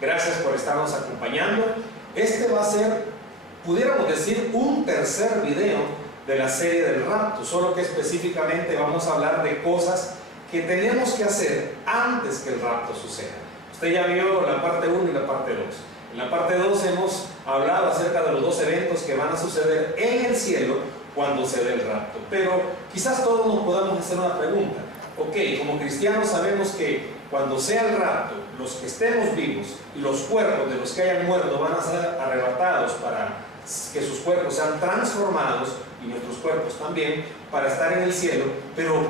Gracias por estarnos acompañando. Este va a ser, pudiéramos decir, un tercer video de la serie del rapto, solo que específicamente vamos a hablar de cosas que tenemos que hacer antes que el rapto suceda. Usted ya vio la parte 1 y la parte 2. En la parte 2 hemos hablado acerca de los dos eventos que van a suceder en el cielo cuando se dé el rapto. Pero quizás todos nos podamos hacer una pregunta. Ok, como cristianos sabemos que cuando sea el rapto, los que estemos vivos y los cuerpos de los que hayan muerto van a ser arrebatados para que sus cuerpos sean transformados y nuestros cuerpos también para estar en el cielo. Pero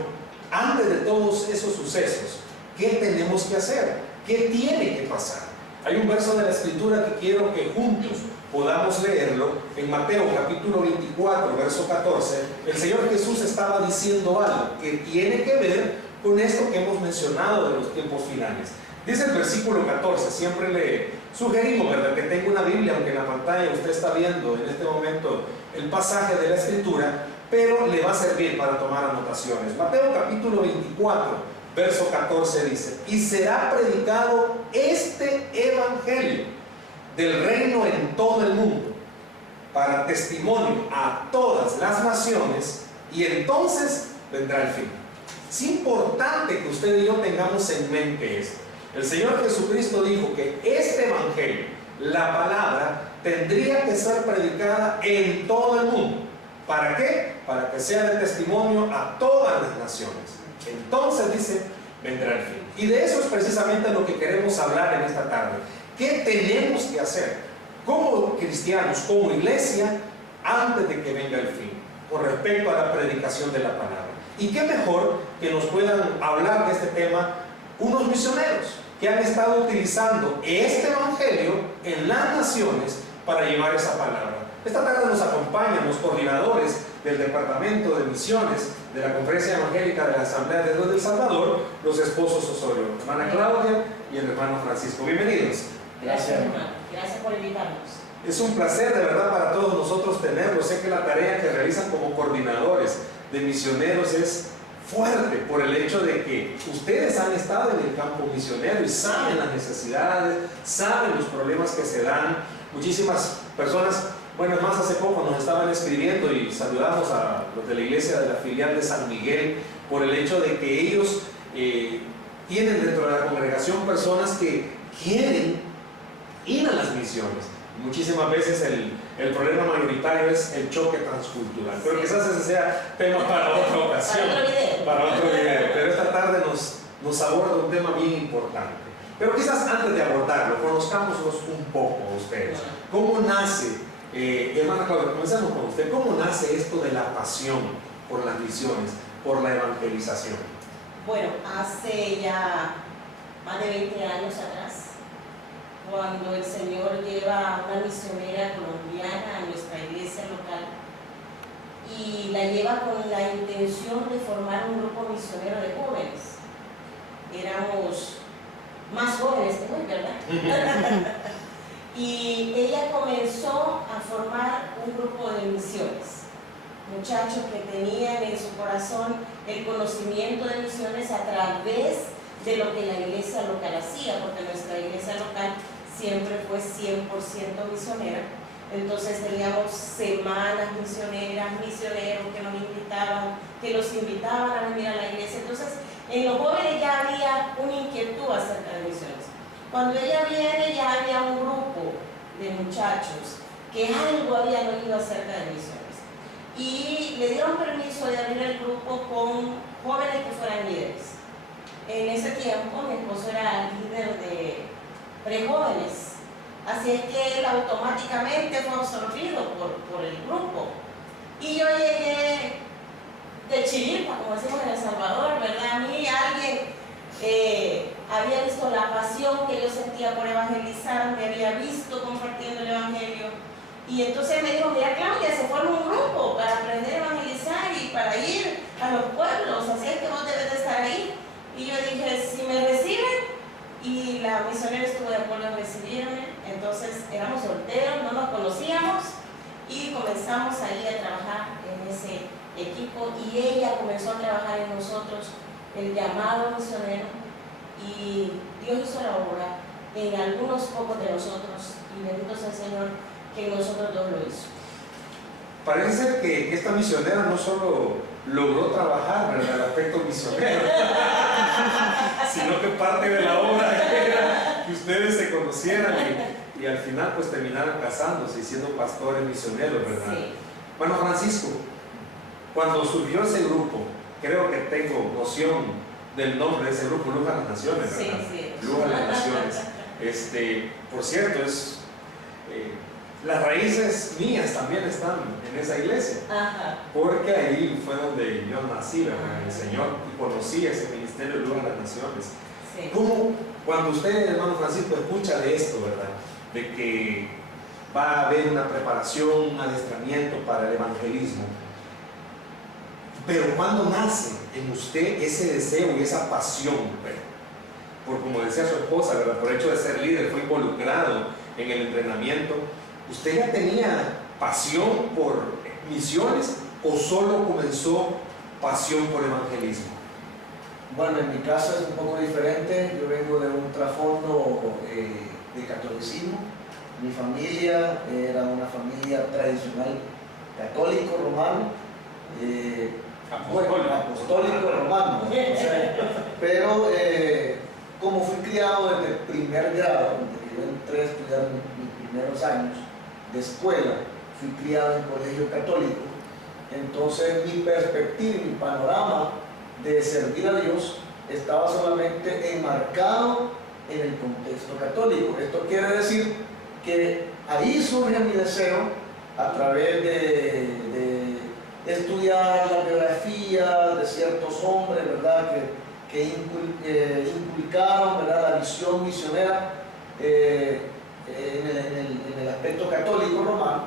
antes de todos esos sucesos, ¿qué tenemos que hacer? ¿Qué tiene que pasar? Hay un verso de la Escritura que quiero que juntos podamos leerlo. En Mateo capítulo 24, verso 14, el Señor Jesús estaba diciendo algo que tiene que ver con esto que hemos mencionado de los tiempos finales. Dice el versículo 14, siempre le sugerimos, ¿verdad?, que tenga una Biblia, aunque en la pantalla usted está viendo en este momento el pasaje de la Escritura, pero le va a servir para tomar anotaciones. Mateo capítulo 24, verso 14 dice: y será predicado este evangelio del reino en todo el mundo, para testimonio a todas las naciones, y entonces vendrá el fin. Es importante que usted y yo tengamos en mente esto. El Señor Jesucristo dijo que este evangelio, la palabra, tendría que ser predicada en todo el mundo. ¿Para qué? Para que sea de testimonio a todas las naciones. Entonces dice, vendrá el fin. Y de eso es precisamente lo que queremos hablar en esta tarde. ¿Qué tenemos que hacer como cristianos, como iglesia, antes de que venga el fin, con respecto a la predicación de la palabra? Y qué mejor que nos puedan hablar de este tema unos misioneros que han estado utilizando este evangelio en las naciones para llevar esa palabra. Esta tarde nos acompañan los coordinadores del Departamento de Misiones de la Conferencia Evangélica de la Asamblea de Dios del Salvador, los esposos Osorio, hermana Claudia y el hermano Francisco. Bienvenidos. Gracias, hermano. Gracias por invitarnos. Es un placer de verdad para todos nosotros tenerlos. Sé que la tarea que realizan como coordinadores de misioneros es fuerte por el hecho de que ustedes han estado en el campo misionero y saben las necesidades, saben los problemas que se dan. Muchísimas personas, bueno, es más, hace poco nos estaban escribiendo y saludamos a los de la iglesia de la filial de San Miguel por el hecho de que ellos tienen dentro de la congregación personas que quieren ir a las misiones. Muchísimas veces el problema mayoritario es el choque transcultural, pero quizás ese sea tema para otra ocasión, para otro video. Pero esta tarde nos aborda un tema bien importante. Pero quizás antes de abordarlo, conozcámoslos un poco a ustedes. ¿Cómo nace, hermana Claudia, comencemos con usted, cómo nace esto de la pasión por las misiones, por la evangelización? Bueno, hace ya más de 20 años atrás, cuando el Señor lleva a una misionera colombiana a nuestra iglesia local y la lleva con la intención de formar un grupo misionero de jóvenes. Éramos más jóvenes que hoy, ¿verdad? Y ella comenzó a formar un grupo de misiones. Muchachos que tenían en su corazón el conocimiento de misiones a través de lo que la iglesia local hacía, porque nuestra iglesia local siempre fue 100% misionera. Entonces teníamos semanas misioneras, misioneros que nos invitaban, que los invitaban a venir a la iglesia. Entonces en los jóvenes ya había una inquietud acerca de misiones. Cuando ella viene ya había un grupo de muchachos que algo habían oído acerca de misiones y le dieron permiso de abrir el grupo con jóvenes que fueran líderes. En ese tiempo mi esposo era líder de prejóvenes, así es que él automáticamente fue absorbido por el grupo. Y yo llegué de chiripa, como decimos en El Salvador, ¿verdad? A mí alguien había visto la pasión que yo sentía por evangelizar, me había visto compartiendo el evangelio, y entonces me dijo: mira, Claudia, se forma un grupo para aprender a evangelizar y para ir a los pueblos, así es que vos debes de estar ahí. Y yo dije: si me reciben. Y la misionera estuvo de acuerdo en recibirme. Entonces éramos solteros, no nos conocíamos y comenzamos ahí a trabajar en ese equipo, y ella comenzó a trabajar en nosotros el llamado misionero, y Dios hizo la obra. en algunos pocos de nosotros, y bendito sea el Señor que en nosotros dos lo hizo. Parece ser que esta misionera no solo logró trabajar en el aspecto misionero, sino que parte de la obra era que ustedes se conocieran y al final pues terminaron casándose y siendo pastores misioneros, ¿verdad? Sí. Bueno, Francisco, cuando surgió ese grupo, creo que tengo noción del nombre de ese grupo, Luz a las Naciones, ¿verdad? Sí, sí. Luz a las Naciones. Por cierto, las raíces mías también están en esa iglesia, Ajá. porque ahí fue donde yo nací, ¿verdad? En el Señor, y conocí ese ministerio de Luz a las Naciones. Sí. ¿Cómo, cuando usted, hermano Francisco, escucha de esto, ¿verdad? De que va a haber una preparación, un adiestramiento para el evangelismo, pero ¿cuándo nace en usted ese deseo y esa pasión, ¿verdad? Por, como decía su esposa, ¿verdad? Por el hecho de ser líder, fue involucrado en el entrenamiento. ¿Usted ya tenía pasión por misiones o solo comenzó pasión por evangelismo? Bueno, en mi caso es un poco diferente. Yo vengo de un trasfondo de catolicismo. Mi familia era una familia tradicional católico romano, apostólico romano. O sea, pero como fui criado desde el primer grado, desde que yo entré a estudiar mis primeros años de escuela, fui criado en colegio católico, entonces mi perspectiva y mi panorama de servir a Dios estaba solamente enmarcado en el contexto católico. Esto quiere decir que ahí surge mi deseo a través de estudiar la biografía de ciertos hombres, ¿verdad? que inculcaron, ¿verdad?, la visión misionera en el aspecto católico romano.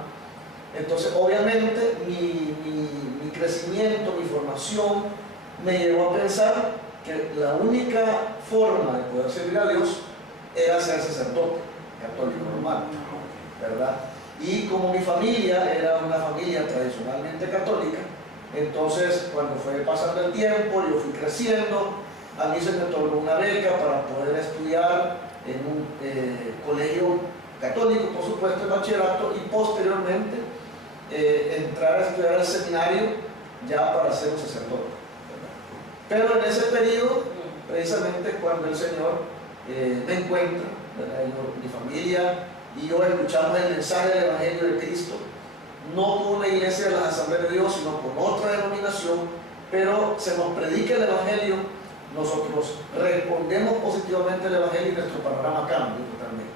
Entonces, obviamente, mi crecimiento, mi formación me llevó a pensar que la única forma de poder servir a Dios era ser sacerdote católico romano, ¿verdad? Y como mi familia era una familia tradicionalmente católica, entonces cuando fue pasando el tiempo, yo fui creciendo, a mí se me otorgó una beca para poder estudiar en un colegio católico, por supuesto, en bachillerato, y posteriormente entrar a estudiar al seminario ya para ser un sacerdote, ¿verdad? Pero en ese periodo, precisamente cuando el Señor me encuentra, ¿verdad? Mi familia y yo escuchamos el mensaje del Evangelio de Cristo, no por una iglesia de la Asamblea de Dios, sino por otra denominación, pero se nos predica el Evangelio, nosotros respondemos positivamente al Evangelio y nuestro panorama cambia totalmente.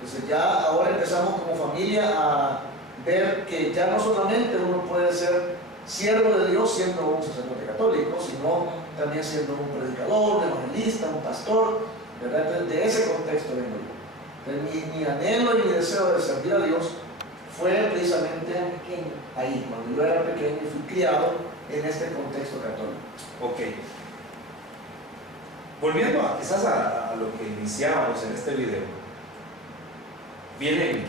Entonces ya ahora empezamos como familia a ver que ya no solamente uno puede ser siervo de Dios siendo un sacerdote católico, sino también siendo un predicador, un evangelista, un pastor, ¿verdad? Entonces, de ese contexto vengo yo. Entonces, mi anhelo y mi deseo de servir a Dios fue precisamente ahí, cuando yo era pequeño y fui criado en este contexto católico. Ok. Volviendo quizás a lo que iniciábamos en este video, vienen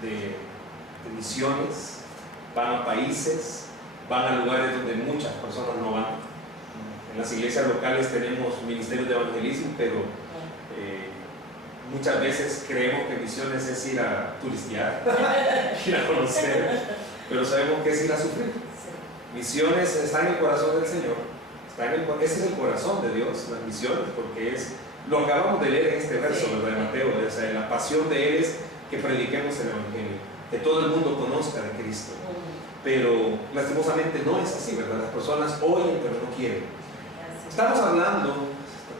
de misiones, van a países, van a lugares donde muchas personas no van. En las iglesias locales tenemos ministerios de evangelismo, pero muchas veces creemos que misiones es ir a turistear, ir a conocer, pero sabemos que es ir a sufrir. Misiones están en el corazón del Señor, ese es el corazón de Dios, las misiones, porque es lo acabamos de leer en este verso, ¿verdad?, de Mateo. O sea, la pasión de Él es que prediquemos el Evangelio, que todo el mundo conozca de Cristo. Pero lastimosamente no es así, ¿verdad? Las personas oyen pero no quieren. Estamos hablando,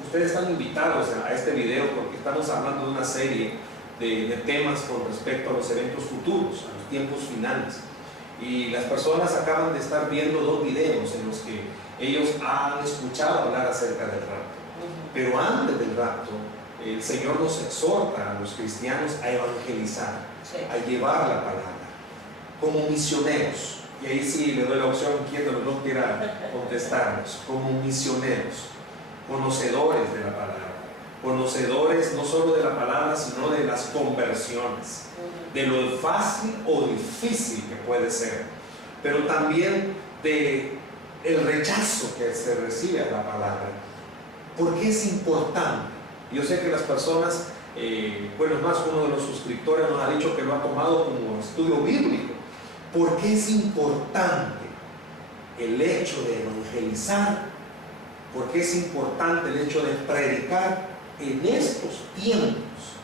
ustedes están invitados a este video porque estamos hablando de una serie de temas con respecto a los eventos futuros, a los tiempos finales. Y las personas acaban de estar viendo 2 videos en los que ellos han escuchado hablar acerca del rapto. Pero antes del rapto, el Señor nos exhorta a los cristianos a evangelizar, a llevar la palabra, como misioneros. Y ahí sí le doy la opción, quien no quiera contestarnos, como misioneros, conocedores de la palabra, conocedores no solo de la palabra, sino de las conversiones, de lo fácil o difícil que puede ser, pero también de el rechazo que se recibe a la palabra. ¿Por qué es importante? Yo sé que las personas Bueno, es más, uno de los suscriptores nos ha dicho que lo ha tomado como estudio bíblico. ¿Por qué es importante el hecho de evangelizar? ¿Por qué es importante el hecho de predicar en estos tiempos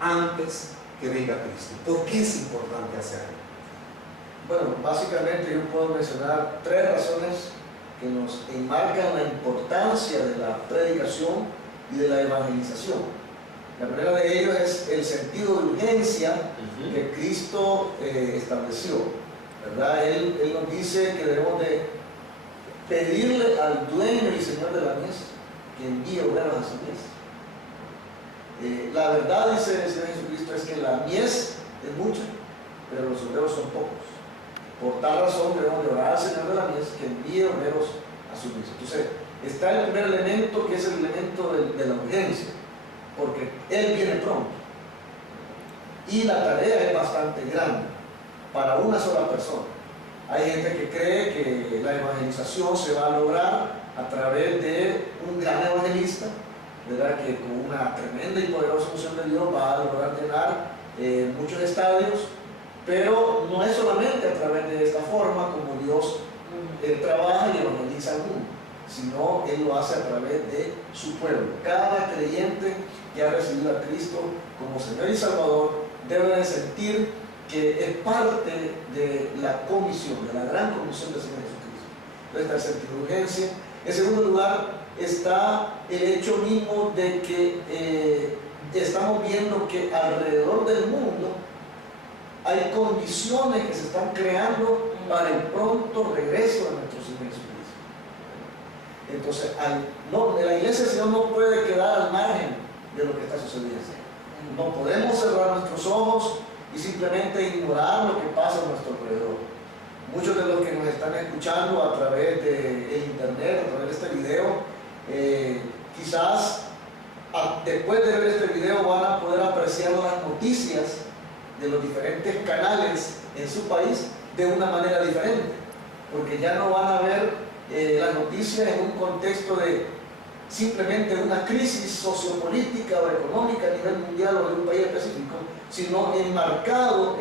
antes que venga Cristo? ¿Por qué es importante hacerlo? Bueno, básicamente yo puedo mencionar 3 razones que nos enmarcan la importancia de la predicación y de la evangelización. La primera de ellos es el sentido de urgencia que Cristo estableció, ¿verdad? Él nos dice que debemos de pedirle al dueño y señor de la mies que envíe obreros a su mies. La verdad, dice el Señor Jesucristo, es que la mies es mucha, pero los obreros son pocos. Por tal razón debemos de orar al Señor de la mies que envíe obreros a su mies. Entonces, está el primer elemento, que es el elemento de la urgencia, porque Él viene pronto. Y la tarea es bastante grande para una sola persona. Hay gente que cree que la evangelización se va a lograr a través de un gran evangelista, ¿verdad? Que con una tremenda y poderosa unción de Dios va a lograr llenar muchos estadios, pero no es solamente a través de esta forma como Dios trabaja y evangeliza al mundo, sino Él lo hace a través de su pueblo. Cada creyente que ha recibido a Cristo como Señor y Salvador debe de sentir que es parte de la comisión, de la gran comisión del Señor Jesucristo. Entonces está el sentido de urgencia. En segundo lugar está el hecho mismo de que estamos viendo que alrededor del mundo hay condiciones que se están creando para el pronto regreso de nuestro Señor Jesucristo. Entonces, la iglesia del Señor no puede quedar al margen de lo que está sucediendo. No podemos cerrar nuestros ojos y simplemente ignorar lo que pasa a nuestro alrededor. Muchos de los que nos están escuchando a través de internet, a través de este video, quizás después de ver este video van a poder apreciar las noticias de los diferentes canales en su país de una manera diferente, porque ya no van a ver las noticias en un contexto de simplemente una crisis sociopolítica o económica a nivel mundial o de un país específico, sino enmarcado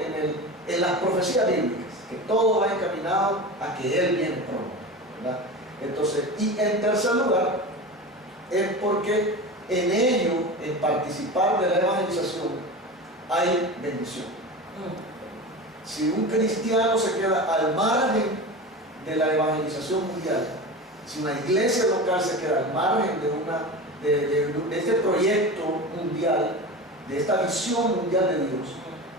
en las profecías bíblicas, que todo va encaminado a que Él viene pronto, ¿verdad? Entonces, y en tercer lugar, es porque en ello, en participar de la evangelización, hay bendición. Si un cristiano se queda al margen de la evangelización mundial, si una iglesia local se queda al margen de este proyecto mundial, de esta visión mundial de Dios,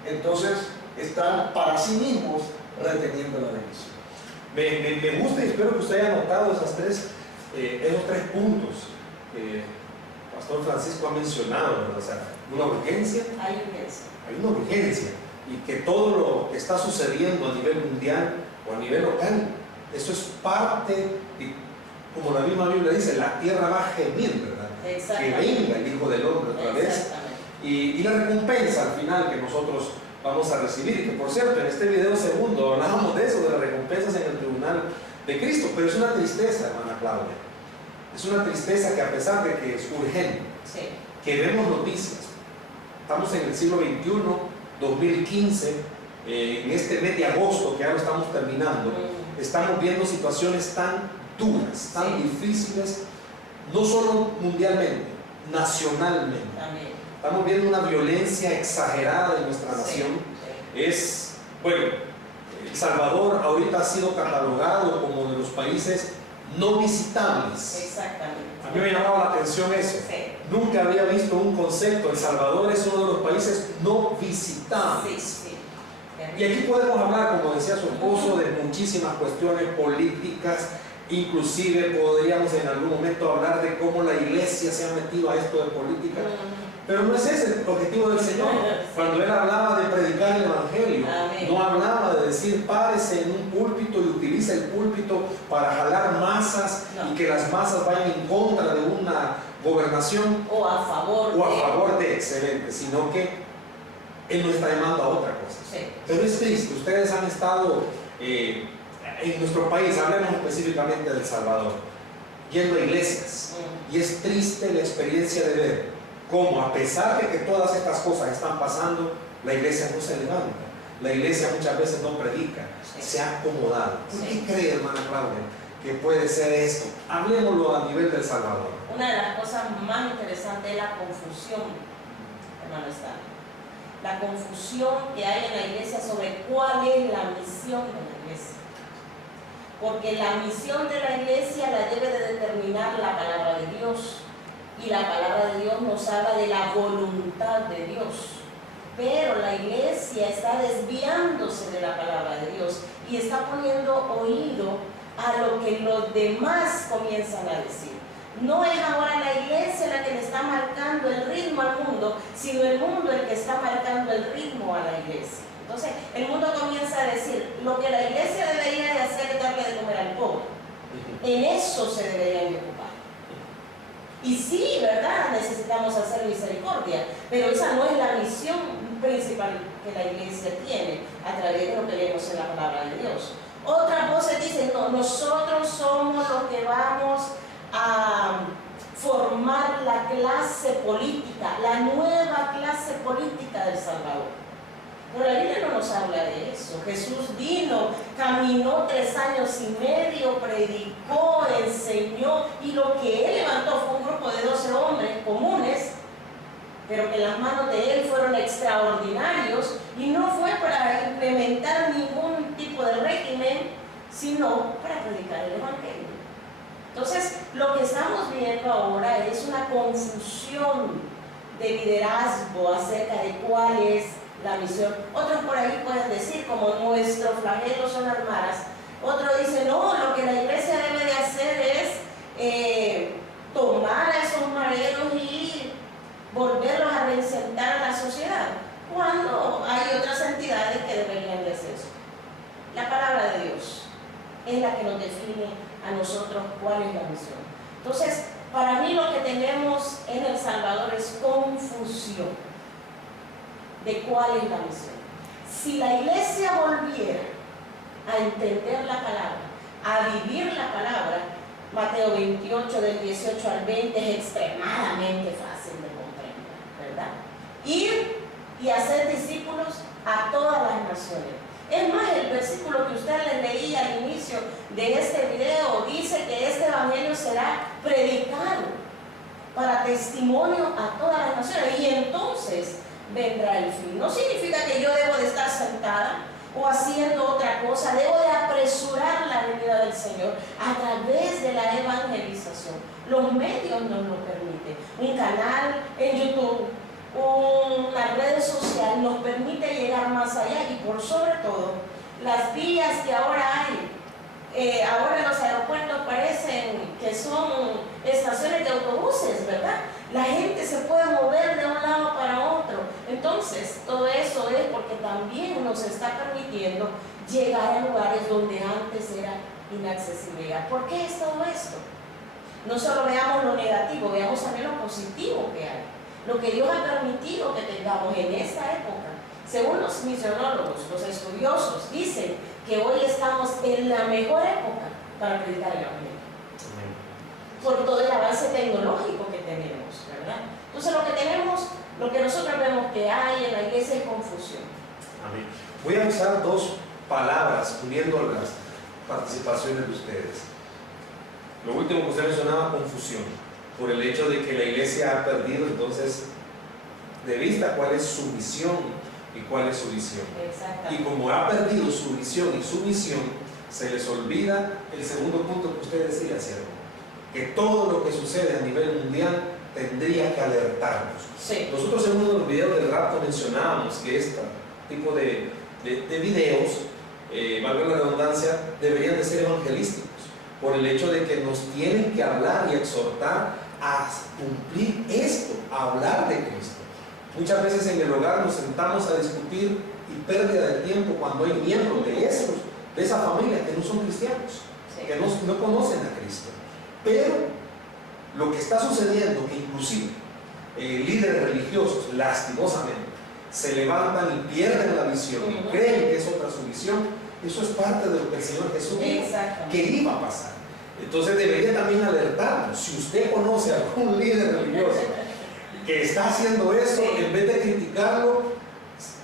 entonces están para sí mismos reteniendo la bendición. Me gusta y espero que usted haya notado esos tres puntos que Pastor Francisco ha mencionado, ¿verdad? O sea, una urgencia. Hay una urgencia, y que todo lo que está sucediendo a nivel mundial o a nivel local, eso es parte de, como la misma Biblia dice, la tierra va a gemir, ¿verdad? Que venga el Hijo del Hombre otra vez. Y la recompensa al final que nosotros vamos a recibir, y que por cierto en este video segundo hablábamos de eso, de las recompensas en el tribunal de Cristo, pero es una tristeza, hermana Claudia, es una tristeza que a pesar de que es urgente, que vemos noticias, estamos en el siglo XXI, 2015, en este mes de agosto que ya lo estamos terminando, estamos viendo situaciones tan duras, tan difíciles, no solo mundialmente, nacionalmente. Estamos viendo una violencia exagerada en nuestra nación. Bueno, El Salvador ahorita ha sido catalogado como de los países no visitables. Exactamente. A mí me llamaba la atención eso. Nunca había visto un concepto. El Salvador es uno de los países no visitables. Y aquí podemos hablar, como decía su esposo, de muchísimas cuestiones políticas. Inclusive podríamos en algún momento hablar de cómo la iglesia se ha metido a esto de política. Pero no es ese el objetivo del Señor. Cuando Él hablaba de predicar el Evangelio, no hablaba de decir párese en un púlpito y utilice el púlpito para jalar masas y que las masas vayan en contra de una gobernación o a favor de excelente, sino que Él nos está llamando a otra cosa. Pero es triste, ustedes han estado en nuestro país, hablemos específicamente de El Salvador, yendo a iglesias, y es triste la experiencia de ver cómo a pesar de que todas estas cosas están pasando, la iglesia no se levanta. La iglesia muchas veces no predica, se ha acomodado. ¿Por qué cree, hermana Claudia, que puede ser esto? Hablemoslo a nivel del Salvador. Una de las cosas más interesantes es la confusión, hermano Stanley. La confusión que hay en la iglesia sobre cuál es la misión de la iglesia. Porque la misión de la iglesia la debe de determinar la palabra de Dios. Y la palabra de Dios nos habla de la voluntad de Dios. Pero la iglesia está desviándose de la palabra de Dios y está poniendo oído a lo que los demás comienzan a decir. No es ahora la iglesia la que le está marcando el ritmo al mundo, sino el mundo el que está marcando el ritmo a la iglesia. Entonces, el mundo comienza a decir, lo que la iglesia debería de hacer es darle de comer al pobre. En eso se deberían de ocupar. Y sí, ¿verdad? Necesitamos hacer misericordia, pero esa no es la misión principal que la iglesia tiene a través de lo que leemos en la palabra de Dios. Otras voces dicen, no, nosotros somos los que vamos a formar la clase política, la nueva clase política del Salvador. Pero la Biblia no nos habla de eso. Jesús vino, caminó 3 años y medio, predicó, enseñó, y lo que él levantó fue un grupo de 12 hombres comunes, pero que las manos de él fueron extraordinarios, y no fue para implementar ningún tipo de régimen, sino para predicar el Evangelio. Entonces, lo que estamos viendo ahora es una confusión de liderazgo acerca de cuál es la misión. Otros por ahí pueden decir, como nuestro flagelo son las maras. Otro dice, no, lo que la iglesia debe de hacer es tomar a esos mareros y volverlos a reinsertar a la sociedad, cuando hay otras entidades que deberían de hacer eso. La palabra de Dios es la que nos define a nosotros cuál es la misión. Entonces, para mí lo que tenemos en El Salvador es confusión de cuál es la misión. Si la iglesia volviera a entender la palabra, a vivir la palabra, Mateo 28 del 18 al 20 es extremadamente fácil de comprender, ¿verdad? Ir y hacer discípulos a todas las naciones. Es más, el versículo que usted le leía al inicio de este video dice que este evangelio será predicado para testimonio a todas las naciones, y entonces vendrá el fin. No significa que yo debo de estar sentada o haciendo otra cosa, debo de apresurar la venida del Señor a través de la evangelización. Los medios nos lo permiten. Un canal en YouTube, una red social nos permite llegar más allá, y por sobre todo las vías que ahora hay. Ahora los aeropuertos parecen que son estaciones de autobuses, ¿verdad? La gente se puede mover de un lado para otro. Entonces, todo eso es porque también nos está permitiendo llegar a lugares donde antes era inaccesible. ¿Por qué es todo esto? No solo veamos lo negativo, veamos también lo positivo que hay. Lo que Dios ha permitido que tengamos en esta época. Según los misionólogos, los estudiosos, dicen que hoy estamos en la mejor época para predicar el Evangelio. Por todo el avance tecnológico que tenemos, ¿verdad? Entonces lo que nosotros vemos que hay en la iglesia es confusión. Amén. Voy a usar 2 palabras uniendo las participaciones de ustedes. Lo último que usted mencionaba, confusión, por el hecho de que la iglesia ha perdido entonces de vista cuál es su misión y cuál es su visión. Y como ha perdido su visión y su misión, se les olvida el segundo punto que usted decía, ¿cierto? Que todo lo que sucede a nivel mundial tendría que alertarnos. Sí. Nosotros en uno de los videos del rapto mencionábamos que este tipo de videos, valga la redundancia, deberían de ser evangelísticos, por el hecho de que nos tienen que hablar y exhortar a cumplir esto, a hablar de Cristo. Muchas veces en el hogar nos sentamos a discutir y pérdida de tiempo cuando hay miembros de esa familia que no son cristianos, sí, que no conocen a Cristo. Pero lo que está sucediendo, que inclusive líderes religiosos, lastimosamente, se levantan y pierden la visión y creen que es otra su visión, eso es parte de lo que el Señor Jesús dijo que iba a pasar. Entonces debería también alertarnos. Si usted conoce a algún líder religioso que está haciendo eso, Sí. en vez de criticarlo,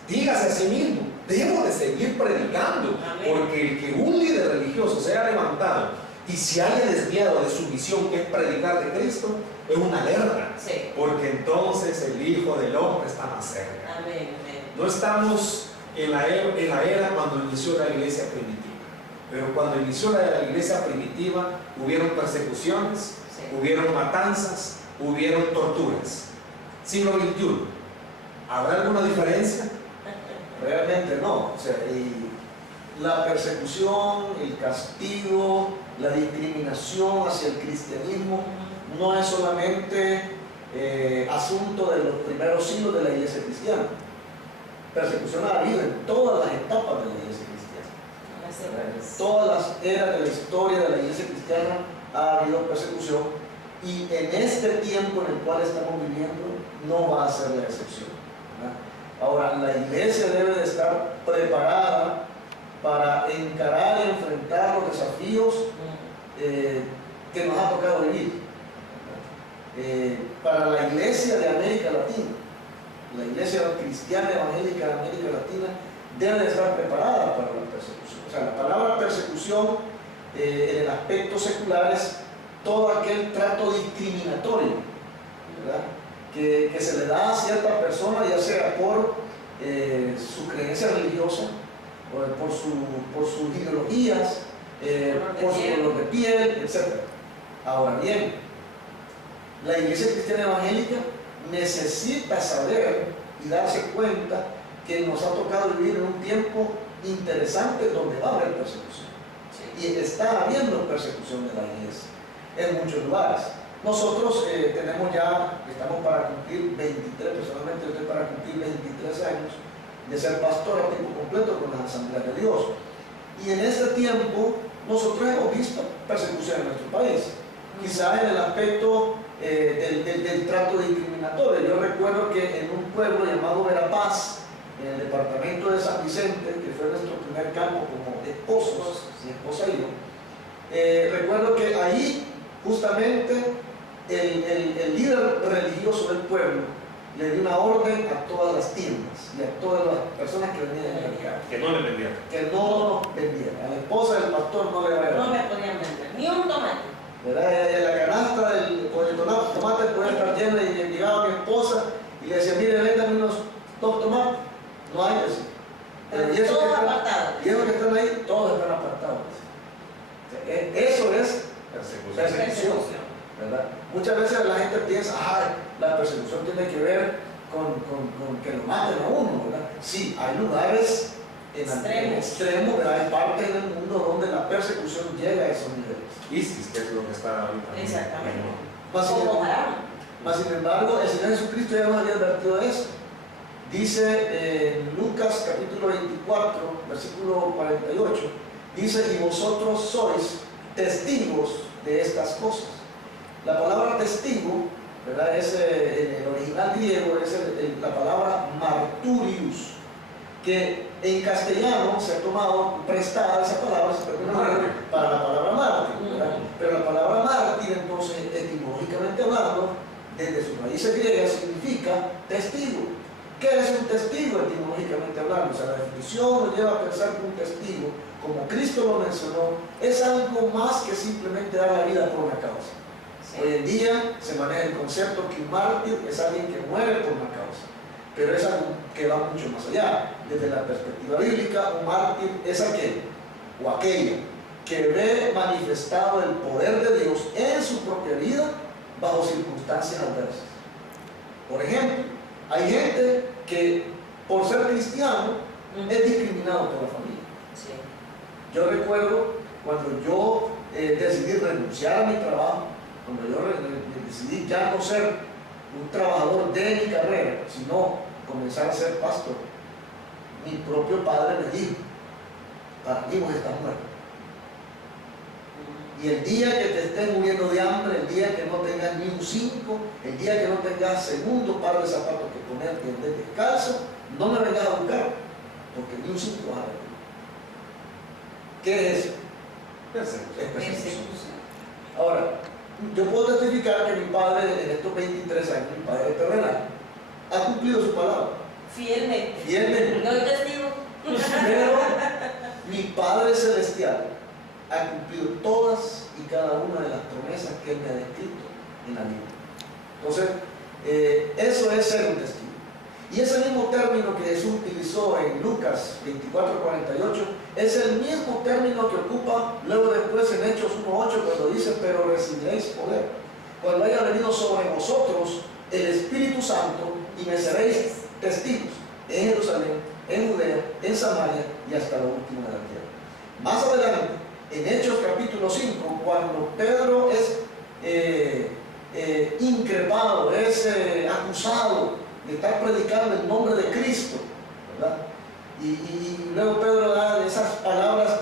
dígase a sí mismo, debo de seguir predicando, Amén. porque el que un líder religioso se haya levantado y se haya desviado de su misión, que es predicar de Cristo, es una alerta, Sí. porque entonces el Hijo del Hombre está más cerca. Amén. Amén. No estamos en la era cuando inició la iglesia primitiva, pero cuando inició la iglesia primitiva hubieron persecuciones, Sí. hubieron matanzas, hubieron torturas. Siglo XXI, ¿habrá alguna diferencia? Realmente no. O sea, y la persecución, el castigo, la discriminación hacia el cristianismo no es solamente asunto de los primeros siglos de la iglesia cristiana. Persecución ha habido en todas las etapas de la iglesia cristiana. En todas las eras de la historia de la iglesia cristiana ha habido persecución, y en este tiempo en el cual estamos viviendo no va a ser la excepción, ¿verdad? Ahora, la iglesia debe de estar preparada para encarar y enfrentar los desafíos que nos ha tocado vivir. Para la iglesia de América Latina, la iglesia cristiana evangélica de América Latina debe de estar preparada para la persecución. O sea, la palabra persecución en el aspecto secular es todo aquel trato discriminatorio, ¿verdad? Que se le da a cierta persona, ya sea por su creencia religiosa, o por sus ideologías, por su color de piel, etc. Ahora bien, la iglesia cristiana evangélica necesita saber y darse cuenta que nos ha tocado vivir en un tiempo interesante donde va a haber persecución. Y está habiendo persecución de la iglesia en muchos lugares. Nosotros estamos para cumplir 23, personalmente yo estoy para cumplir 23 años de ser pastor a tiempo completo con las Asambleas de Dios. Y en ese tiempo nosotros hemos visto persecución en nuestro país, quizás en el aspecto del trato discriminatorio. Yo recuerdo que en un pueblo llamado Verapaz, en el departamento de San Vicente, que fue nuestro primer campo como esposos, mi esposa y yo, recuerdo que ahí justamente el líder religioso del pueblo le dio una orden a todas las tiendas y a todas las personas que venían en el mercado Que no le vendieron. que no vendieran. A la esposa del pastor no le vaya a No dar. me podían vender ni un tomate. ¿Verdad? Y la canasta del tomate podía estar llena, y llegaba mi esposa y le decía, mire, véndame unos 2 tomates. No hay eso. Y eso Todos que están- apartados. y esos que están ahí, todos están apartados. O sea, eso es Persecución. Persecución. ¿verdad? Muchas veces la gente piensa, la persecución tiene que ver con que lo maten a uno, ¿verdad? Sí, hay lugares extremos, ¿verdad? Hay partes del mundo donde la persecución llega a esos niveles. ISIS, que es lo que está ahorita. Exactamente. Mas, sin Como embargo, Haram. sin embargo, el Señor Jesucristo ya nos había advertido de eso. Dice en Lucas capítulo 24, versículo 48, dice, y vosotros sois testigos de estas cosas. La palabra testigo, ¿verdad? Es, en el original griego es la palabra marturius, que en castellano se ha tomado prestada esa palabra, se termina para la palabra mártir, ¿verdad? Pero la palabra mártir, entonces, etimológicamente hablando, desde sus raíces griegas, significa testigo. ¿Qué es un testigo etimológicamente hablando? O sea, la definición nos lleva a pensar que un testigo, como Cristo lo mencionó, es algo más que simplemente dar la vida por una causa. Hoy en día se maneja el concepto que un mártir es alguien que muere por una causa, pero es algo que va mucho más allá. Desde la perspectiva bíblica, un mártir es aquel o aquella que ve manifestado el poder de Dios en su propia vida bajo circunstancias adversas. Por ejemplo, hay gente que por ser cristiano es discriminado por la familia. Sí. Yo recuerdo cuando yo decidí renunciar a mi trabajo, cuando yo decidí ya no ser un trabajador de mi carrera, sino comenzar a ser pastor, mi propio padre me dijo, para mí vos estás muerto. Y el día que te estés muriendo de hambre, el día que no tengas ni un 5, el día que no tengas segundo par de zapatos que ponerte en vez descalzo, no me vengas a buscar, porque ni un 5 vas a ver. ¿Qué es eso? Persecución. Es persecución. Ahora, yo puedo testificar significar que mi padre, en estos 23 años, mi padre terrenal, ha cumplido su palabra. Fielmente. Fielmente. No hay testigo. Pero mi Padre Celestial ha cumplido todas y cada una de las promesas que Él me ha descrito en la Biblia. Entonces, eso es ser un testigo. Y ese mismo término que Jesús utilizó en Lucas 24:48 es el mismo término que ocupa luego después en Hechos 1:8 cuando dice: pero recibiréis poder cuando haya venido sobre vosotros el Espíritu Santo y me seréis testigos en Jerusalén, en Judea, en Samaria y hasta lo último de la tierra. Más adelante, en Hechos capítulo 5, cuando Pedro es increpado, es acusado de estar predicando el nombre de Cristo, ¿verdad? Y luego Pedro da esas palabras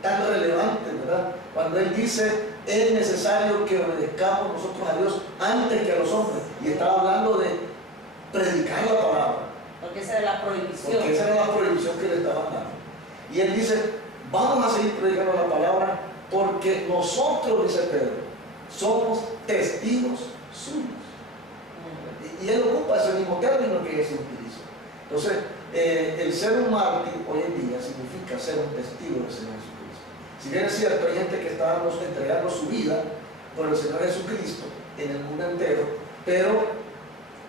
tan relevantes, ¿verdad? Cuando él dice: es necesario que obedezcamos nosotros a Dios antes que a los hombres. Y estaba hablando de predicar la palabra. Porque esa era la prohibición. Porque esa era la prohibición que le estaban dando. Y él dice: vamos a seguir predicando la palabra porque nosotros, dice Pedro, somos testigos suyos. Y él ocupa ese mismo término que Jesús utiliza. Entonces, el ser un mártir hoy en día significa ser un testigo del Señor Jesucristo. Si bien es cierto, hay gente que está entregando su vida por el Señor Jesucristo en el mundo entero, pero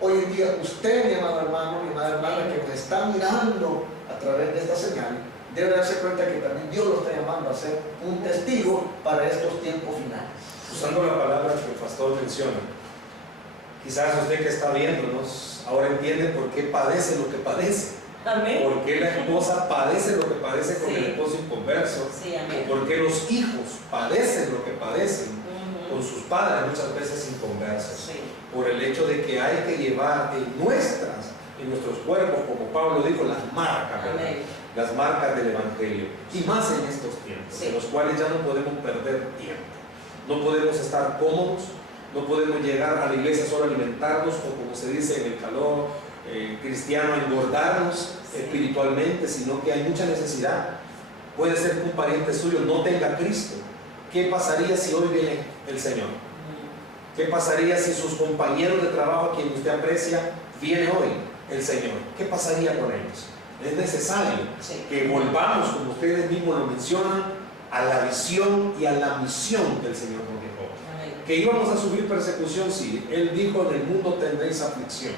hoy en día usted, mi amado hermano, mi amada hermana, que nos está mirando a través de esta señal, debe darse cuenta que también Dios lo está llamando a ser un testigo para estos tiempos finales. Usando la palabra que el pastor menciona, quizás usted que está viéndonos ahora entiende por qué padece lo que padece. Amén. ¿Por qué la esposa padece lo que padece con Sí. el esposo inconverso? Sí, amén. ¿O por qué los hijos padecen lo que padecen con sus padres muchas veces inconversos? Sí. Por el hecho de que hay que llevar en nuestros cuerpos, como Pablo dijo, las marcas, ¿verdad? Amén. Las marcas del Evangelio. Y más en estos tiempos, Sí. en los cuales ya no podemos perder tiempo. No podemos estar cómodos, no podemos llegar a la iglesia solo a alimentarnos, o como se dice en el calor cristiano, engordarnos espiritualmente, sino que hay mucha necesidad. Puede ser que un pariente suyo no tenga a Cristo. ¿Qué pasaría si hoy viene el Señor? ¿Qué pasaría si sus compañeros de trabajo, a quien usted aprecia, viene hoy el Señor? ¿Qué pasaría con ellos? Es necesario que volvamos, como ustedes mismos lo mencionan, a la visión y a la misión que el Señor nos dejó. Amén. Que íbamos a sufrir persecución, sí. Él dijo: en el mundo tendréis aflicción.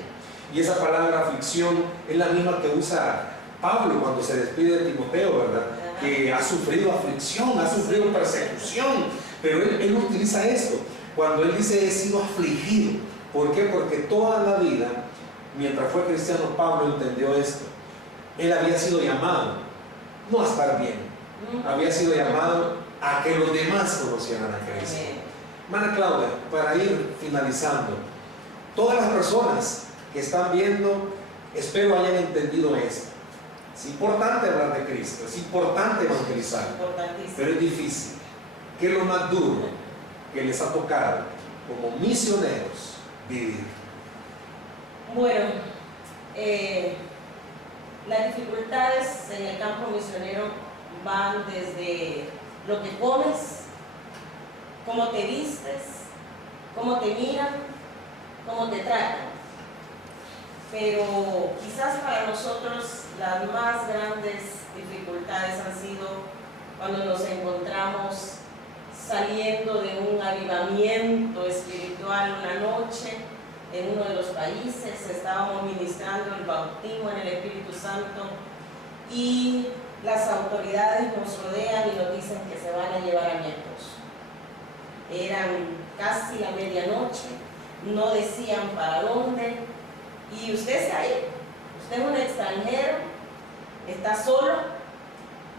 Y esa palabra aflicción es la misma que usa Pablo cuando se despide de Timoteo, ¿verdad? Que ha sufrido aflicción, ha sufrido persecución. Pero él utiliza esto. Cuando él dice: he sido afligido. ¿Por qué? Porque toda la vida, mientras fue cristiano, Pablo entendió esto. Él había sido llamado no a estar bien, había sido llamado a que los demás conocieran a Cristo. Hermana Claudia, para ir finalizando, todas las personas que están viendo, espero hayan entendido esto. Es importante hablar de Cristo, es importante evangelizar, pero es difícil. ¿Qué es lo más duro que les ha tocado como misioneros vivir? Bueno, las dificultades en el campo misionero van desde lo que comes, cómo te vistes, cómo te miran, cómo te tratan. Pero quizás para nosotros las más grandes dificultades han sido cuando nos encontramos saliendo de un avivamiento espiritual una noche en uno de los países. Estábamos ministrando el bautismo en el Espíritu Santo y las autoridades nos rodean y nos dicen que se van a llevar a mi esposo. Eran casi la medianoche, no decían para dónde, y usted está ahí, usted es un extranjero, está solo,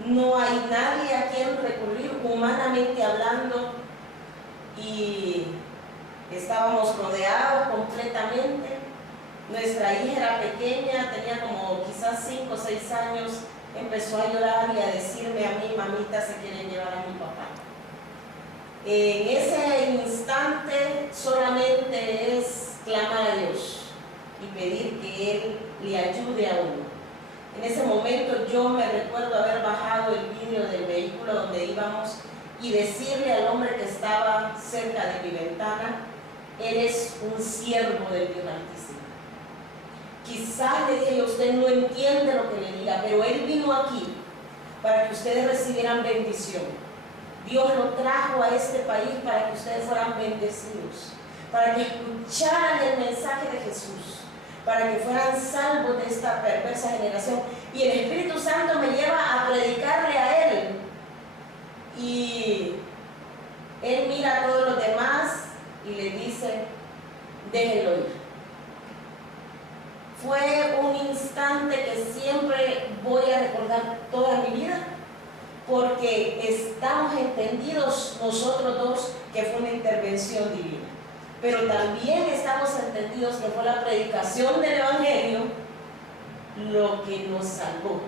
no hay nadie a quien recurrir humanamente hablando, y estábamos rodeados completamente. Nuestra hija era pequeña, tenía como quizás 5 o 6 años, empezó a llorar y a decirme a mí: mamita, se quieren llevar a mi papá. En ese instante solamente es clamar a Dios y pedir que Él le ayude a uno. En ese momento yo me recuerdo haber bajado el vidrio del vehículo donde íbamos y decirle al hombre que estaba cerca de mi ventana: Él es un siervo del Dios Altísimo. Quizás le dije, usted no entiende lo que le diga, pero Él vino aquí para que ustedes recibieran bendición. Dios lo trajo a este país para que ustedes fueran bendecidos, para que escucharan el mensaje de Jesús, para que fueran salvos de esta perversa generación. Y el Espíritu Santo me lleva a predicarle a Él. Y Él mira a todos los demás y le dice, déjenlo ir. Fue un instante que siempre voy a recordar toda mi vida, porque estamos entendidos nosotros dos que fue una intervención divina, pero también estamos entendidos que fue la predicación del Evangelio lo que nos salvó.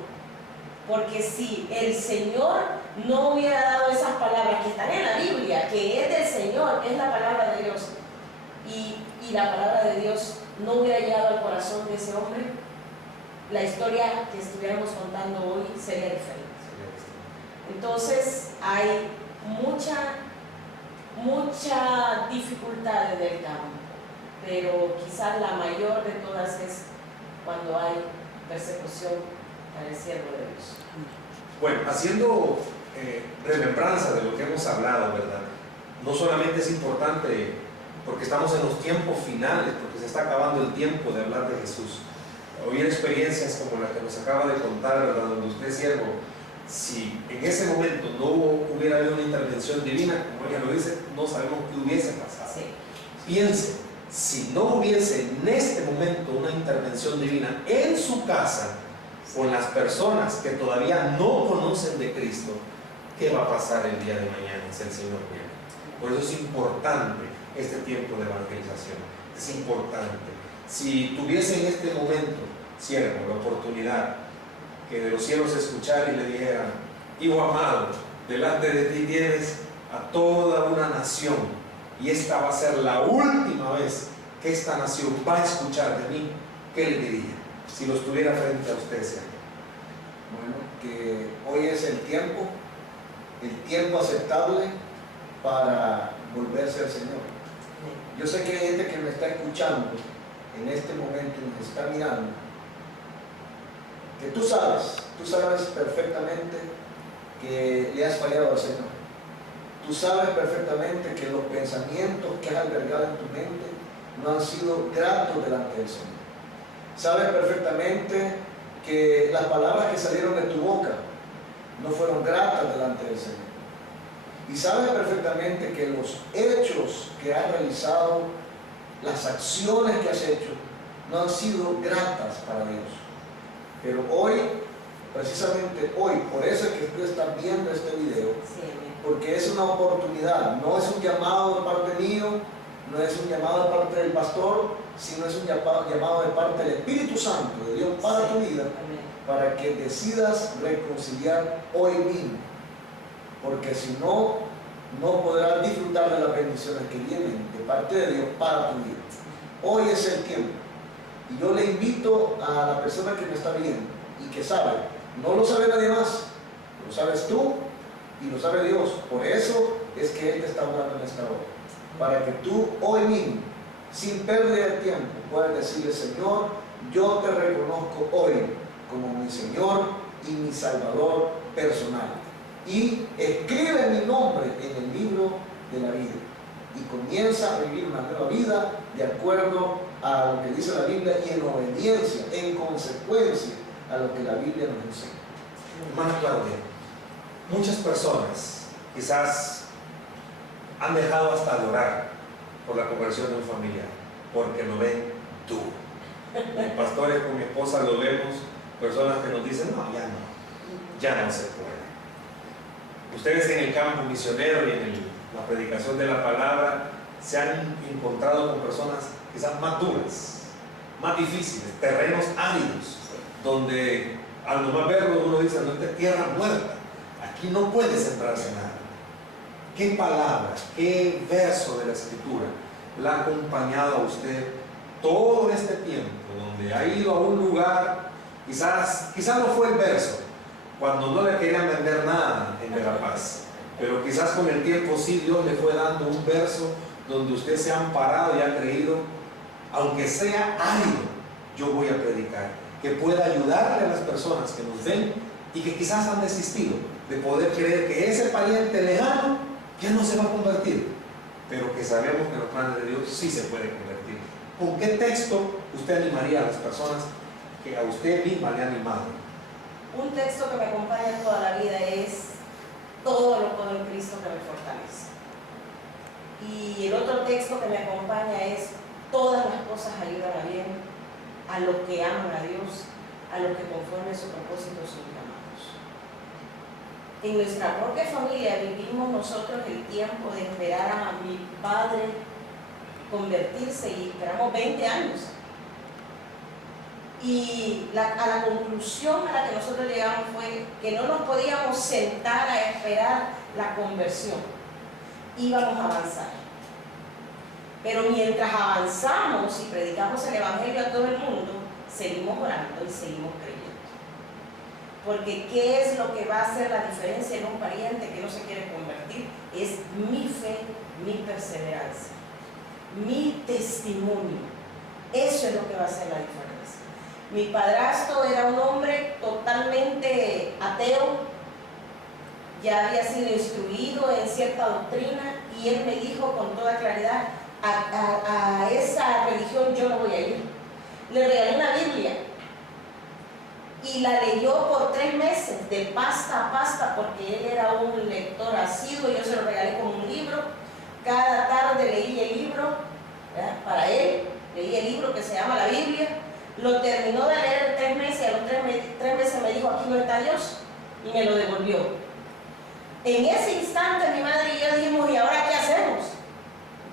Porque si el Señor no hubiera dado esas palabras que están en la Biblia, que es del Señor, es la palabra de Dios, y la palabra de Dios no hubiera llegado al corazón de ese hombre, la historia que estuviéramos contando hoy sería diferente. Entonces hay mucha dificultad en el campo, pero quizás la mayor de todas es cuando hay persecución para el siervo de Dios. Bueno, haciendo remembranza de lo que hemos hablado, ¿verdad? No solamente es importante porque estamos en los tiempos finales, porque se está acabando el tiempo de hablar de Jesús. Oír experiencias como la que nos acaba de contar, ¿verdad? Donde usted es siervo, si en ese momento no hubiera habido una intervención divina, como ella lo dice, no sabemos qué hubiese pasado. Sí. Piense, si no hubiese en este momento una intervención divina en su casa, con las personas que todavía no conocen de Cristo, ¿qué va a pasar el día de mañana si el Señor viene? Por eso es importante este tiempo de evangelización. Es importante. Si tuviese en este momento, siervo, la oportunidad que de los cielos escuchar y le dijeran, hijo amado, delante de ti tienes a toda una nación, y esta va a ser la última vez que esta nación va a escuchar de mí, ¿qué le diría? Si lo estuviera frente a usted, Señor. Bueno, que hoy es el tiempo aceptable para volverse al Señor. Yo sé que hay gente que me está escuchando en este momento y nos está mirando, que tú sabes perfectamente que le has fallado al Señor. Tú sabes perfectamente que los pensamientos que has albergado en tu mente no han sido gratos delante del Señor. Sabes perfectamente que las palabras que salieron de tu boca no fueron gratas delante del Señor. Y sabes perfectamente que los hechos que has realizado, las acciones que has hecho, no han sido gratas para Dios. Pero hoy, precisamente hoy, por eso es que tú estás viendo este video, porque es una oportunidad, no es un llamado de parte mío, no es un llamado de parte del pastor, sino es un llamado de parte del Espíritu Santo de Dios para tu vida, para que decidas reconciliar hoy mismo, porque si no, no podrás disfrutar de las bendiciones que vienen de parte de Dios para tu vida. Hoy es el tiempo, y yo le invito a la persona que me está viendo y que sabe, no lo sabe nadie más, lo sabes tú y lo sabe Dios. Por eso es que Él te está hablando en esta hora, para que tú hoy mismo, sin perder tiempo, puedas decirle: Señor, yo te reconozco hoy como mi Señor y mi Salvador personal, y escribe mi nombre en el libro de la vida, y comienza a vivir una nueva vida de acuerdo a lo que dice la Biblia y en obediencia, en consecuencia a lo que la Biblia nos enseña. Hermana Claudia, muchas personas quizás han dejado hasta de orar por la conversión de un familiar, porque lo ven duro. Los pastores con mi esposa lo vemos, personas que nos dicen: no, ya no se puede. Ustedes en el campo misionero y en la predicación de la palabra se han encontrado con personas quizás más duras, más difíciles, terrenos áridos, donde al nomás verlo uno dice: no, esta es tierra muerta, aquí no puede sembrarse nada. ¿Qué palabra, qué verso de la Escritura la ha acompañado a usted todo este tiempo, donde ha ido a un lugar, quizás no fue el verso, cuando no le querían vender nada en Verapaz, pero quizás con el tiempo sí Dios le fue dando un verso donde usted se ha amparado y ha creído, aunque sea árido, yo voy a predicar, que pueda ayudarle a las personas que nos ven y que quizás han desistido de poder creer que ese pariente lejano ya no se va a convertir, pero que sabemos que en los planes de Dios sí se puede convertir. ¿Con qué texto usted animaría a las personas que a usted misma le ha animado? Un texto que me acompaña toda la vida es: todo lo puedo en Cristo que me fortalece. Y el otro texto que me acompaña es: todas las cosas ayudan a bien a los que aman a Dios, a los que conforme su propósito son llamados. En nuestra propia familia vivimos nosotros el tiempo de esperar a mi padre convertirse, y esperamos 20 años. Y a la conclusión a la que nosotros llegamos fue que no nos podíamos sentar a esperar la conversión, íbamos a avanzar. Pero mientras avanzamos y predicamos el Evangelio a todo el mundo, seguimos orando y seguimos creyendo. Porque ¿qué es lo que va a hacer la diferencia en un pariente que no se quiere convertir? Es mi fe, mi perseverancia, mi testimonio. Eso es lo que va a hacer la diferencia. Mi padrastro era un hombre totalmente ateo, ya había sido instruido en cierta doctrina, y él me dijo con toda claridad: a esa religión yo no voy a ir. Le regalé una Biblia y la leyó por 3 meses, de pasta a pasta, porque él era un lector asiduo. Yo se lo regalé como un libro. Cada tarde leí el libro, ¿verdad? Para él, leí el libro que se llama la Biblia. Lo terminó de leer en 3 meses, y a los 3 meses me dijo: aquí no está Dios, y me lo devolvió. En ese instante mi madre y yo dijimos: ¿y ahora qué hacemos?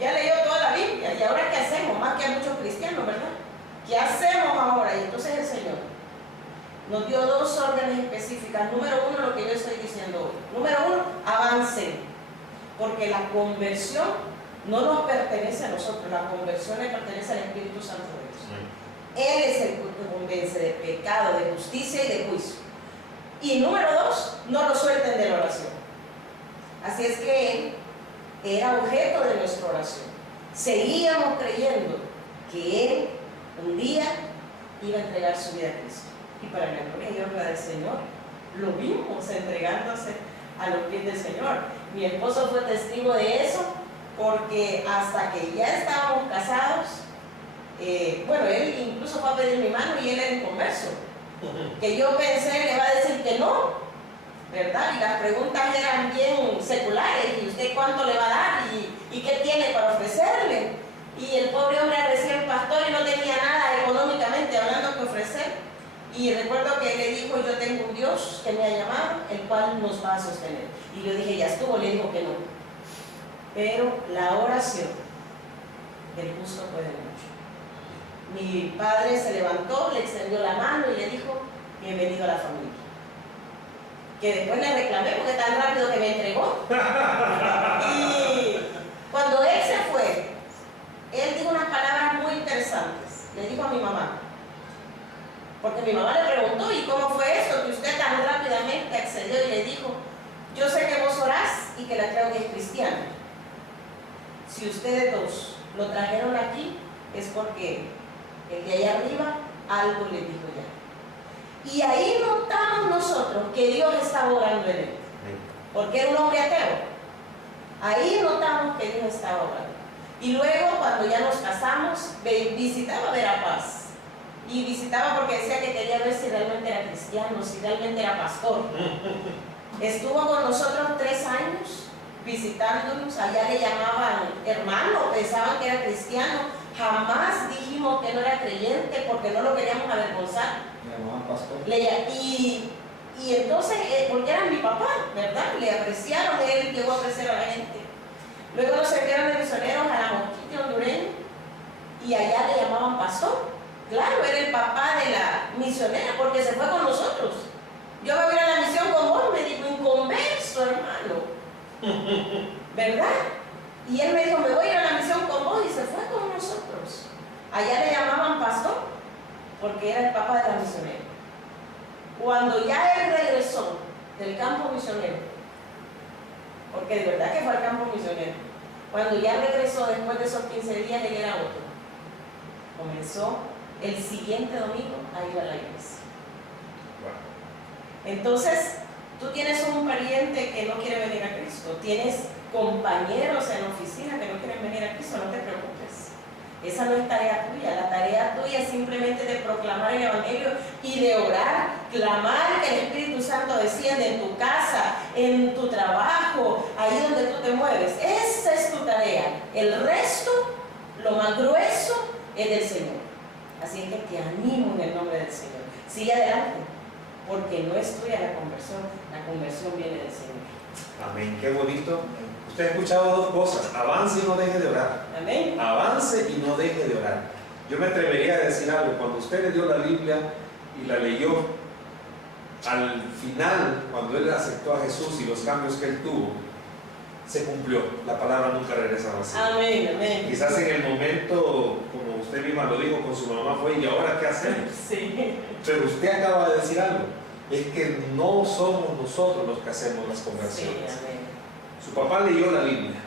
Ya leyó toda la Biblia, ¿y ahora qué hacemos? Más que a muchos cristianos, ¿verdad? ¿Qué hacemos ahora? Y entonces el Señor nos dio 2 órdenes específicas. Número 1, lo que yo estoy diciendo hoy. Número 1, avancen, porque la conversión no nos pertenece a nosotros, la conversión le pertenece al Espíritu Santo de Dios. Él es el que convence de pecado, de justicia y de juicio. Y número 2, no lo suelten de la oración. Así es que él era objeto de nuestra oración. Seguíamos creyendo que él un día iba a entregar su vida a Cristo. Y para la gloria y honra del Señor, lo vimos entregándose a los pies del Señor. Mi esposo fue testigo de eso, porque hasta que ya estábamos casados, bueno, él incluso fue a pedir mi mano y él era inconverso. Que yo pensé, le va a decir que no, ¿verdad? Y las preguntas eran bien seculares: ¿y usted cuánto le va a dar? ¿Y qué tiene para ofrecerle? Y el pobre hombre recién pastor y no tenía nada económicamente hablando que ofrecer. Y recuerdo que le dijo: yo tengo un Dios que me ha llamado, el cual nos va a sostener. Y yo dije: ya estuvo. Le dijo que no. Pero la oración del justo puede mucho. Mi padre se levantó, le extendió la mano y le dijo: bienvenido a la familia. Que después le reclamé porque tan rápido que me entregó. Y cuando él se fue, él dijo unas palabras muy interesantes. Le dijo a mi mamá, porque mi mamá le preguntó: ¿y cómo fue eso que usted tan rápidamente accedió? Y le dijo: yo sé que vos orás y que la creo que es cristiana. Si ustedes dos lo trajeron aquí, es porque el de allá arriba algo le dijo ya. Y ahí notamos nosotros que Dios estaba orando en él, porque era un hombre ateo. Ahí notamos que Dios estaba orando. Y luego, cuando ya nos casamos, visitaba Verapaz. Y visitaba porque decía que quería ver si realmente era cristiano, si realmente era pastor. Estuvo con nosotros 3 años visitándonos. Allá le llamaban hermano, pensaban que era cristiano. Jamás dijimos que no era creyente porque no lo queríamos avergonzar. Le llamaban pastor. Y entonces, porque era mi papá, ¿verdad? Le apreciaron, él llegó a apreciar a la gente. Luego nos enviaron de misioneros a la Mosquita hondureña y allá le llamaban pastor. Claro, era el papá de la misionera porque se fue con nosotros. Yo me voy a ir a la misión con vos, me dijo: inconverso, hermano. ¿Verdad? Y él me dijo: me voy a ir a la misión con vos, y se fue con nosotros. Allá le llamaban pastor porque era el papá de la misionera. Cuando ya él regresó del campo misionero, porque de verdad que fue al campo misionero, Cuando ya regresó después de esos 15 días, él era otro. Comenzó el siguiente domingo a ir a la iglesia. Bueno, Entonces, tú tienes un pariente que no quiere venir a Cristo, tienes compañeros en la oficina que no quieren venir a Cristo, no te preocupes. Esa no es tarea tuya, la tarea tuya es simplemente de proclamar el Evangelio y de orar, clamar que el Espíritu Santo desciende en tu casa, en tu trabajo, ahí donde tú te mueves. Esa es tu tarea. El resto, lo más grueso, es del Señor. Así es que te animo en el nombre del Señor. Sigue adelante, porque no es tuya la conversión viene del Señor. amén, qué bonito. Usted ha escuchado dos cosas: avance y no deje de orar. Amén. Avance y no deje de orar. Yo me atrevería a decir algo: cuando usted le dio la Biblia y la leyó, al final, cuando él aceptó a Jesús y los cambios que él tuvo, se cumplió. La palabra nunca regresa vacía. Amén, amén. Quizás en el momento, como usted misma lo dijo con su mamá, fue: ¿y ahora qué hacemos? Sí. Pero usted acaba de decir algo: es que no somos nosotros los que hacemos las Sí, conversiones. amén. Su papá leyó la Biblia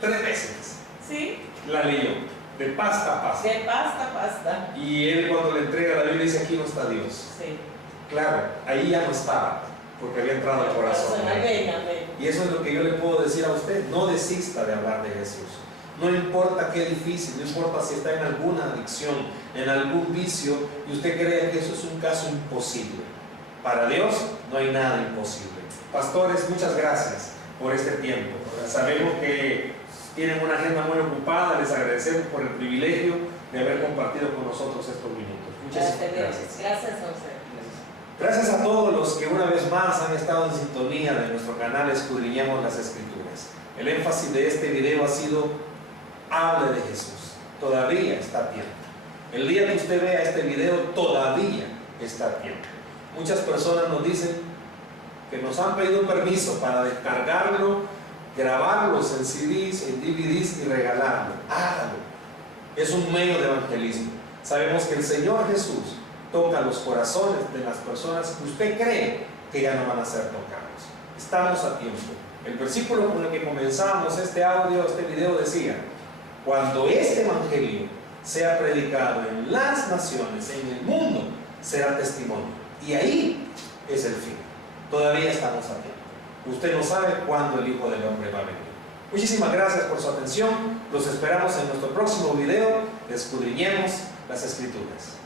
3 veces, Sí, la leyó de pasta a pasta, de pasta a pasta. y él, cuando le entrega la Biblia, dice: aquí no está Dios. Sí. Claro, ahí ya no estaba, porque había entrado al corazón. Amén, amén. Y eso es lo que yo le puedo decir a usted: no desista de hablar de Jesús. No importa qué difícil, no importa si está en alguna adicción, en algún vicio, y usted cree que eso es un caso imposible. Para Dios no hay nada imposible. Pastores, muchas gracias por este tiempo. Sabemos que tienen una agenda muy ocupada. Les agradecemos por el privilegio de haber compartido con nosotros estos minutos. Muchas gracias. Gracias a usted. Gracias a todos los que una vez más han estado en sintonía de nuestro canal Escudriñemos las Escrituras. El énfasis de este video ha sido: hable de Jesús. Todavía está a tiempo. El día que usted vea este video, todavía está a tiempo. Muchas personas nos dicen que nos han pedido permiso para descargarlo, grabarlos en CDs, en DVDs y regalarlo. Hágalo. Es un medio de evangelismo. Sabemos que el Señor Jesús toca los corazones de las personas que usted cree que ya no van a ser tocados. Estamos a tiempo. El versículo con el que comenzamos este audio, este video, decía: cuando este evangelio sea predicado en las naciones, en el mundo, será testimonio. Y ahí es el fin. Todavía estamos a tiempo. Usted no sabe cuándo el Hijo del Hombre va a venir. Muchísimas gracias por su atención. Los esperamos en nuestro próximo video de Escudriñemos las Escrituras.